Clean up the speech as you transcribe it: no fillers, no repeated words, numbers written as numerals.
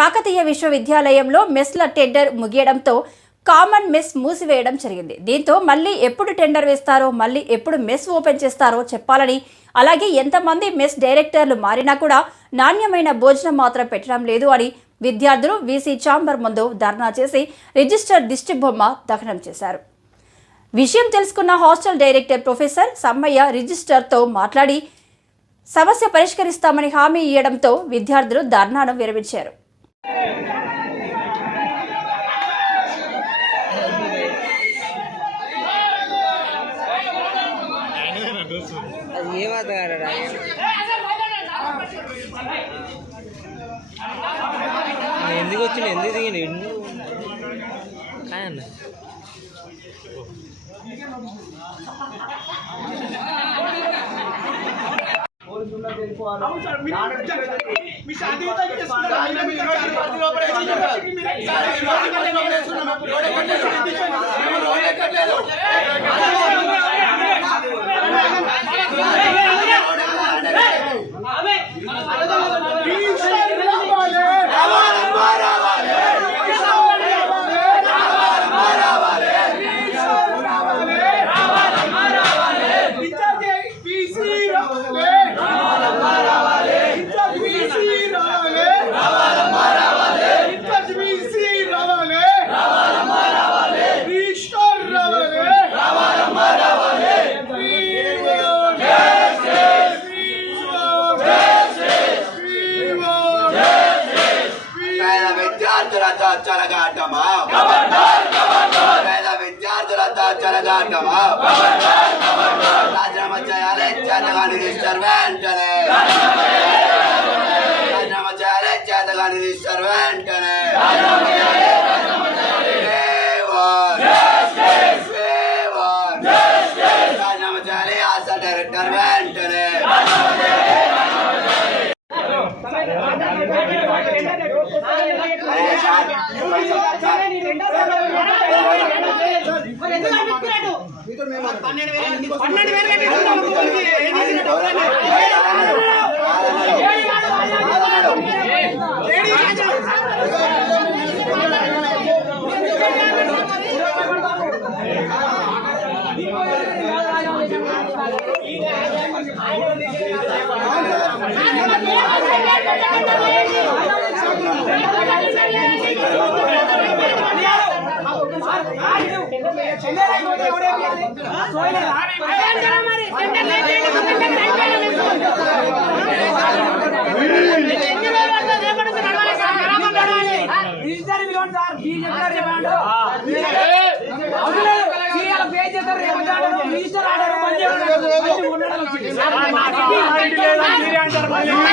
కాకతీయ విశ్వవిద్యాలయంలో మెస్ల tender ముగియడంతో common mess మూసివేయడం జరిగింది. దీంతో మళ్ళీ ఎప్పుడు టెండర్ వేస్తారో, మళ్ళీ ఎప్పుడు మెస్ ఓపెన్ చేస్తారో చెప్పాలని, అలాగే ఎంతమంది మెస్ డైరెక్టర్లు మారినా కూడా నాణ్యమైన భోజనం మాత్రం పెట్టడం లేదు అని విద్యార్థులు వీసీ ఛాంబర్ ముందు ధర్నా చేసి రిజిస్టర్ దిష్టి బొమ్మ దహనం చేశారు. విషయం తెలుసుకున్న హాస్టల్ డైరెక్టర్ ప్రొఫెసర్ సమ్మయ్య రిజిస్టర్తో మాట్లాడి సమస్య పరిష్కరిస్తామని హామీ ఇవ్వడంతో విద్యార్థులు ధర్నాను విరమించారు. ఎందుకు వచ్చింది ఎందుకు దిగింది చెలగాటమా పేద విద్యార్థులతో చెలగాటమా రాజీనామా చేయాలి చేతగాని రిజిస్టర్ వెంటనే రాజీనామా చేయాలి చేతగాని రిజిస్టర్ వెంటనే రాజీనామా చేయాలి హాస్టల్ డైరెక్టర్ వెంటనే రిజిస్టర్